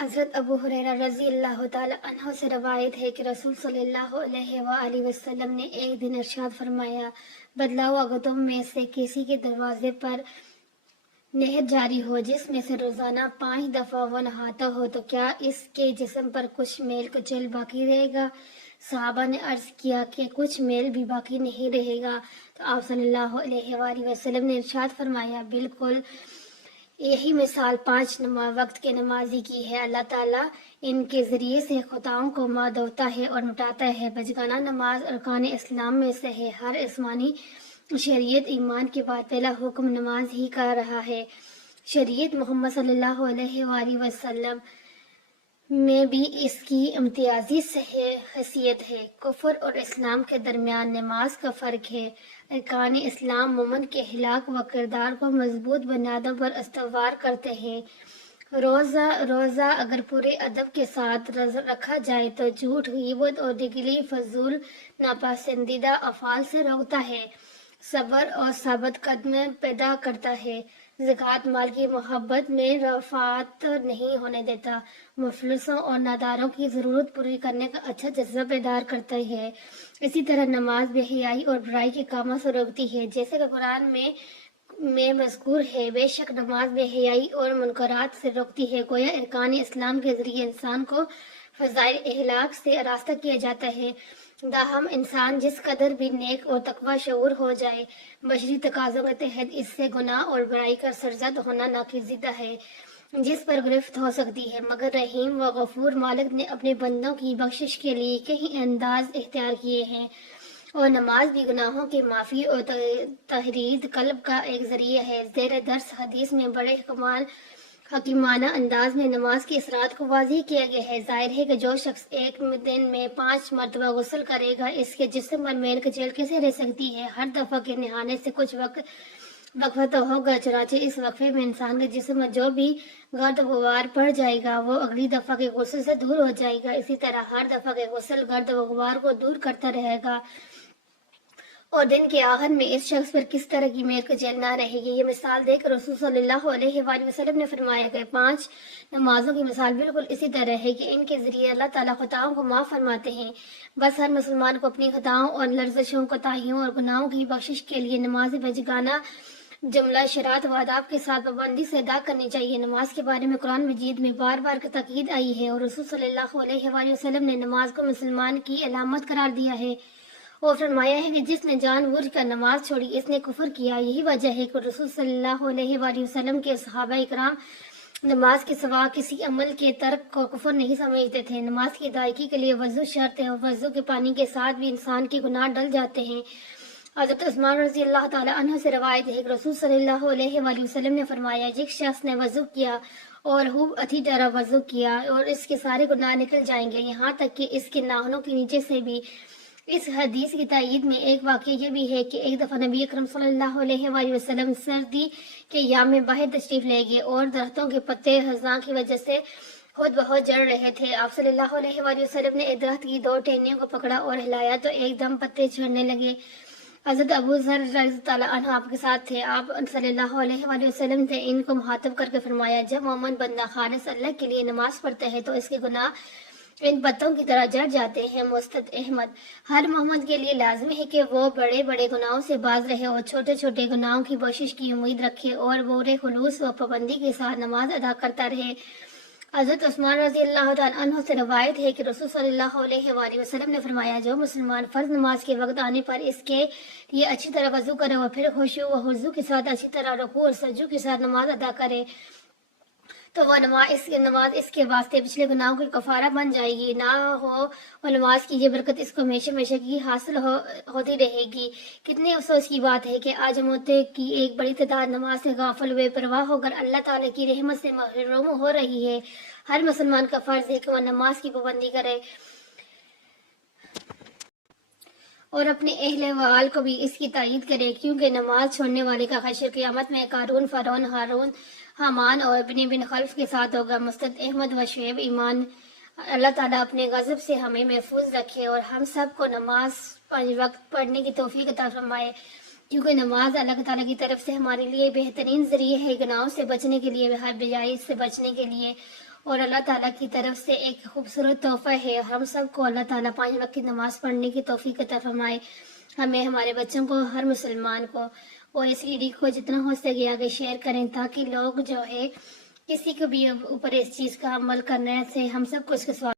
حضرت ابو ہریرہ رضی اللہ تعالی عنہ سے روایت ہے کہ رسول صلی اللہ علیہ وآلہ وسلم نے ایک دن ارشاد فرمایا، بدلاؤ اگتوں میں سے کسی کے دروازے پر نہر جاری ہو جس میں سے روزانہ 5 دفعہ وہ نہاتا ہو تو کیا اس کے جسم پر کچھ میل کچیل باقی رہے گا؟ صحابہ نے عرض کیا کہ کچھ میل بھی باقی نہیں رہے گا، تو آپ صلی اللہ علیہ وآلہ وسلم نے ارشاد فرمایا، بالکل یہی مثال 5 وقت کے نمازی کی ہے۔ اللہ تعالیٰ ان کے ذریعے سے خطاؤں کو معاف دھوتا ہے اور مٹاتا ہے۔ بچگانہ نماز ارکان اسلام میں سے ہے۔ ہر آسمانی شریعت ایمان کے بعد پہلا حکم نماز ہی کا رہا ہے۔ شریعت محمد صلی اللہ علیہ وآلہ وسلم میں بھی اس کی امتیازی حیثیت ہے۔ کفر اور اسلام کے درمیان نماز کا فرق ہے۔ ارکان اسلام مومن کے اخلاق و کردار کو مضبوط بنیادوں پر استوار کرتے ہیں۔ روزہ اگر پورے ادب کے ساتھ رکھا جائے تو جھوٹ، غیبت اور دیگری فضول ناپسندیدہ افعال سے روکتا ہے، صبر اور ثابت قدمی پیدا کرتا ہے، زکوٰۃ مال کی محبت میں رفعت نہیں ہونے دیتا، مفلسوں اور ناداروں کی ضرورت پوری کرنے کا اچھا جذبہ بیدار کرتا ہے۔ اسی طرح نماز بے حیائی اور برائی کے کاموں سے روکتی ہے، جیسے کہ قرآن میں مذکور ہے، بے شک نماز بے حیائی اور منکرات سے روکتی ہے۔ گویا ارکان اسلام کے ذریعے انسان کو فضائل اخلاق سے آراستہ کیا جاتا ہے۔ تاہم انسان جس قدر بھی نیک اور تقوی شعور ہو جائے، بشری تقاضوں کے تحت اس سے گناہ اور برائی کا سرزد ہونا ناگزیر ہے، جس پر گرفت ہو سکتی ہے۔ مگر رحیم و غفور مالک نے اپنے بندوں کی بخشش کے لیے کئی انداز اختیار کیے ہیں، اور نماز بھی گناہوں کی معافی اور تحریر قلب کا ایک ذریعہ ہے۔ زیر درس حدیث میں بڑے حکیمانہ انداز میں نماز کی اثرات کو واضح کیا گیا ہے۔ ظاہر ہے کہ جو شخص ایک دن میں 5 مرتبہ غسل کرے گا، اس کے جسم پر میل کچیل کیسے رہ سکتی ہے؟ ہر دفعہ کے نہانے سے کچھ وقفہ تو ہوگا، چنانچہ اس وقفے میں انسان کے جسم میں جو بھی گرد و غبار پڑ جائے گا وہ اگلی دفعہ کے غسل سے دور ہو جائے گا۔ اسی طرح ہر دفعہ کے غسل گرد و غبار کو دور کرتا رہے گا، اور دن کے آخر میں اس شخص پر کس طرح کی میل کچیل نہ رہے گی۔ یہ مثال دے کر رسول صلی اللہ علیہ وآلہ وسلم نے فرمایا کہ 5 نمازوں کی مثال بالکل اسی طرح ہے کہ ان کے ذریعے اللہ تعالیٰ خطاؤں کو معاف فرماتے ہیں۔ بس ہر مسلمان کو اپنی خطاؤں اور لرزشوں، کوتاہیوں اور گناہوں کی بخشش کے لیے نماز بچگانہ جملہ شرائط و آداب کے ساتھ پابندی سے ادا کرنی چاہیے۔ نماز کے بارے میں قرآن مجید میں بار بار تاکید آئی ہے، اور رسول صلی اللہ علیہ وآلہ وسلم نے نماز کو مسلمان کی علامت قرار دیا ہے، اور فرمایا ہے کہ جس نے جان بوجھ کر نماز چھوڑی اس نے کفر کیا۔ یہی وجہ ہے کہ رسول صلی اللہ علیہ وآلہ وسلم کے صحابہ کرام نماز کے سوا کسی عمل کے ترک کو کفر نہیں سمجھتے تھے۔ نماز کی ادائیگی کے لیے وضو شرط ہے، اور وضو کے پانی کے ساتھ بھی انسان کے گناہ ڈل جاتے ہیں۔ حضرت عثمان رضی اللہ تعالی عنہ سے روایت ہے کہ رسول صلی اللہ علیہ وآلہ وسلم نے فرمایا، جس شخص نے وضو کیا اور خوب اچھی طرح وضو کیا اور اس کے سارے گناہ نکل جائیں گے، یہاں تک کہ اس کے ناخنوں کے نیچے سے بھی۔ اس حدیث کی تائید میں ایک واقعہ یہ بھی ہے کہ ایک دفعہ نبی اکرم صلی اللہ علیہ وآلہ وسلم سردی کے ایام میں باہر تشریف لے گئے، اور درختوں کے پتے خزاں کی وجہ سے خود بہت جڑ رہے تھے۔ آپ صلی اللہ علیہ وآلہ وسلم نے ایک درخت کی 2 ٹہنیوں کو پکڑا اور ہلایا تو ایک دم پتے جھڑنے لگے۔ حضرت ابو ذر رضی اللہ عنہ آپ کے ساتھ تھے۔ آپ صلی اللہ علیہ وآلہ وسلم نے ان کو مخاطب کر کے فرمایا، جب مومن بندہ خالص اللہ کے لیے نماز پڑھتا ہے تو اس کے گناہ ان پتوں کی طرح جڑ جاتے ہیں۔ مستد احمد۔ ہر مومن کے لیے لازمی ہے کہ وہ بڑے بڑے گناہوں سے باز رہے اور چھوٹے چھوٹے گناہوں کی بخشش کی امید رکھے، اور پورے خلوص و پابندی کے ساتھ نماز ادا کرتا رہے۔ حضرت عثمان رضی اللہ تعالیٰ عنہ سے روایت ہے کہ رسول صلی اللہ علیہ وآلہ وسلم نے فرمایا، جو مسلمان فرض نماز کے وقت آنے پر اس کے لیے اچھی طرح وضو کرے اور پھر خشوع و خضوع کے ساتھ اچھی طرح رکوع اور سجدوں کے ساتھ نماز ادا کرے تو وہ نماز اس کے واسطے پچھلے گناہوں کی کفارہ بن جائے گی۔ نہ ہو وہ نماز کی یہ برکت اس کو ہمیشہ ہمیشہ کی حاصل ہوتی رہے گی۔ کتنے افسوس کی بات ہے کہ آج امتوں کی ایک بڑی تعداد نماز سے غافل بے پرواہ ہو کر اللہ تعالیٰ کی رحمت سے محروم ہو رہی ہے۔ ہر مسلمان کا فرض ہے کہ وہ نماز کی پابندی کرے اور اپنے اہل وعال کو بھی اس کی تائید کرے، کیونکہ نماز چھوڑنے والے کا حشر قیامت میں قارون، فرعون، حامان اور ابن بن خلف کے ساتھ ہوگا۔ مستد احمد و شعیب ایمان۔ اللہ تعالیٰ اپنے غضب سے ہمیں محفوظ رکھے اور ہم سب کو نماز 5 وقت پڑھنے کی توفیق عطا فرمائے، کیونکہ نماز اللہ تعالیٰ کی طرف سے ہمارے لیے بہترین ذریعہ ہے، گناہوں سے بچنے کے لیے، ہر بیجائی سے بچنے کے لیے، اور اللہ تعالیٰ کی طرف سے ایک خوبصورت تحفہ ہے. ہم سب کو اللہ تعالیٰ 5 وقت کی نماز پڑھنے کی توفیق عطا فرمائے. ہمیں، ہمارے بچوں کو، ہر مسلمان کو. اور اس ویڈیو کو جتنا ہو سکے آگے شیئر کریں تاکہ لوگ جو ہے کسی کو بھی اوپر اس چیز کا عمل کرنے سے ہم سب کو اس کے سوال